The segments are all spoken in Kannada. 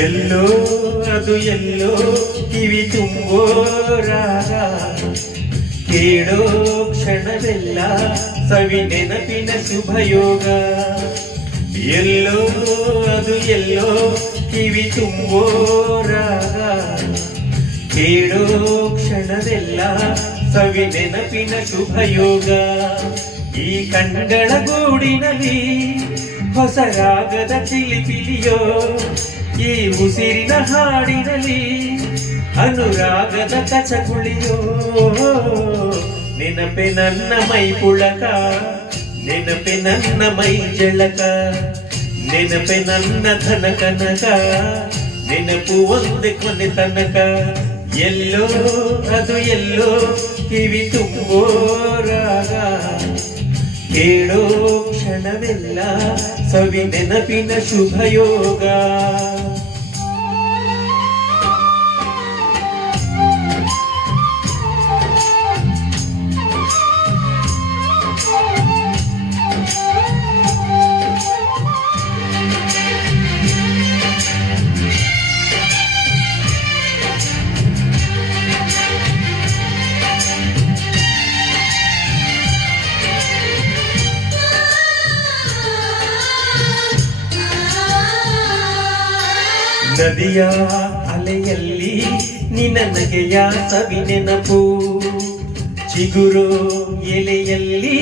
ಎಲ್ಲೋ ಅದು ಎಲ್ಲೋ ಕಿವಿ ತುಂಬೋ ರಾಗ ಕೇಳೋ ಕ್ಷಣವೆಲ್ಲ ಸವಿ ನೆನಪಿನ ಶುಭಯೋಗ. ಎಲ್ಲೋ ಅದು ಎಲ್ಲೋ ಕಿವಿ ತುಂಬೋ ರಾಗ ಕೇಳೋ ಕ್ಷಣವೆಲ್ಲ ಸವಿ ನೆನಪಿನ ಶುಭಯೋಗ. ಈ ಕಣ್ಗಳ ಗೂಡಿನಲ್ಲಿ ಹೊಸ ರಾಗದ ಚಿಲಿಪಿಲಿಯೋ, ಈ ಉಸಿರಿನ ಹಾಡಿನಲ್ಲಿ ಅನುರಾಗದ ಕಚಗುಳಿಯೋ. ನೆನಪೆ ನನ್ನ ಮೈ ಪುಳಕ, ನೆನಪೆ ನನ್ನ ಮೈ ಜಳಕ, ನೆನಪೆ ನನ್ನ ಧನ ಕನಕ, ನೆನಪು ಒಂದೇ ಕೊನೆ ತನಕ. ಎಲ್ಲೋ ಅದು ಎಲ್ಲೋ ಕಿವಿ ತುಂಬೋ ರಾಗ ಕೇಳೋ ಕ್ಷಣವೆಲ್ಲ ಸವಿ ನೆನಪಿನ ಶುಭಯೋಗ. ನದಿಯ ಅಲೆಯಲ್ಲಿ ನಿನ್ನ ನಗೆಯ ಸವಿ ನೆನಪು, ಚಿಗುರು ಎಲೆಯಲ್ಲಿ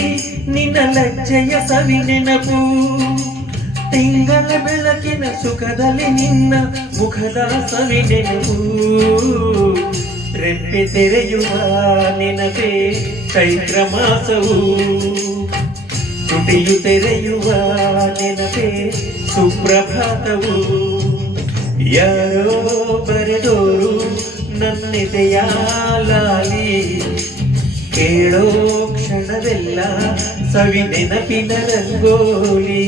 ನಿನ್ನ ಲಜ್ಜೆಯ ಸವಿ ನೆನಪು, ತಿಂಗಳ ಬೆಳಕಿನ ಸುಖದಲ್ಲಿ ನಿನ್ನ ಮುಖದ ಸವಿ ನೆನಪು, ರೆಪ್ಪೆ ತೆರೆಯುವ ನೆನಪೇ ಚೈತ್ರ ಮಾಸವು, ತುಟಿಯು ತೆರೆಯುವ ನೆನಪೇ ಸುಪ್ರಭಾತವು. ಯಾರೋ ಬರೆದೋರು ನನ್ನೆದೆಯ ಲಾಲಿ ಕೇಳೋ ಕ್ಷಣವೆಲ್ಲ ಸವಿ ನೆನಪಿನ ರಂಗೋಲಿ.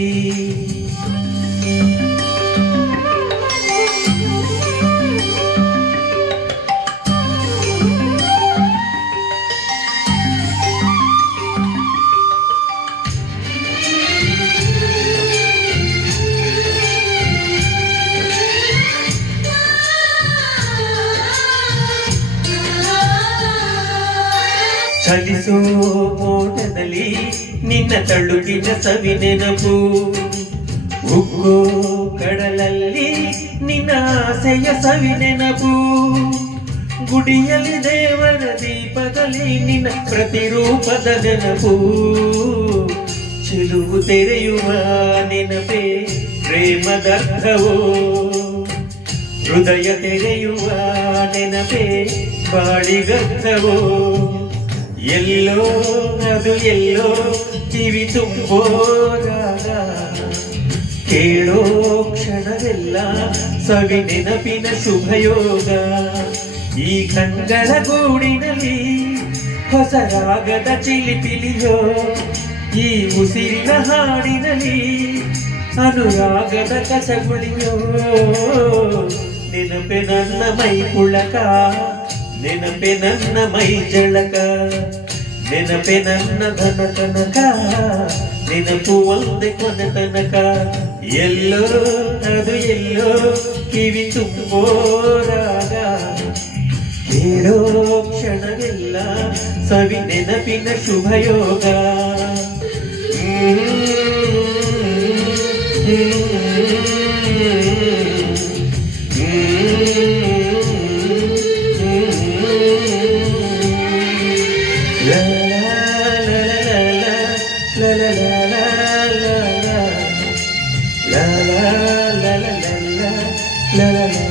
ಚಲಿಸೋ ಮೋಟದಲ್ಲಿ ನಿನ್ನ ತಳುಕಿನ ಸವಿ ನೆನಪು, ಉಕ್ಕೋ ಕಡಲಲ್ಲಿ ನಿನ್ನ ಆಸೆಯ ಸವಿ ನೆನಪು, ಗುಡಿಯಲ್ಲಿ ದೇವರ ದೀಪದಲ್ಲಿ ನಿನ್ನ ಪ್ರತಿರೂಪದ ನೆನಪು, ಚೆಲುವು ತೆರೆಯುವ ನೆನಪೇ ಪ್ರೇಮದರ್ಥವೋ, ಹೃದಯ ತೆರೆಯುವ ನೆನಪೇ ಬಾಳಿಗರ್ಥವೋ. ಎಲ್ಲೋ ಅದು ಎಲ್ಲೋ ಕಿವಿ ತುಂಬೋ ರಾಗ ಕೇಳೋ ಕ್ಷಣವೆಲ್ಲ ಸವಿ ನೆನಪಿನ ಶುಭಯೋಗ. ಈ ಕಣ್ಗಳ ಗೂಡಿನಲ್ಲಿ ಹೊಸ ರಾಗದ ಚಿಲಿಪಿಲಿಯೋ, ಈ ಉಸಿರಿನ ಹಾಡಿನಲ್ಲಿ ಅನುರಾಗದ ಕಸಗುಳಿಯೋ. ನೆನಪೆ ನನ್ನ ಮೈ ಪುಳಕ, ನೆನಪೆ ನನ್ನ ಮೈ ಜಳಕ, ನೆನಪೆ ನನ್ನ ಧನ ಕನಕ, ನೆನಪು ಒಂದೇ ಕೊನೆ ತನಕ. ಎಲ್ಲೋ ಅದು ಎಲ್ಲೋ ಕಿವಿ ತುಂಬೋ ರಾಗ ಕೇಳೋ ಕ್ಷಣವೆಲ್ಲ ಸವಿ ನೆನಪಿನ ಶುಭಯೋಗ. La la la la la la la la la.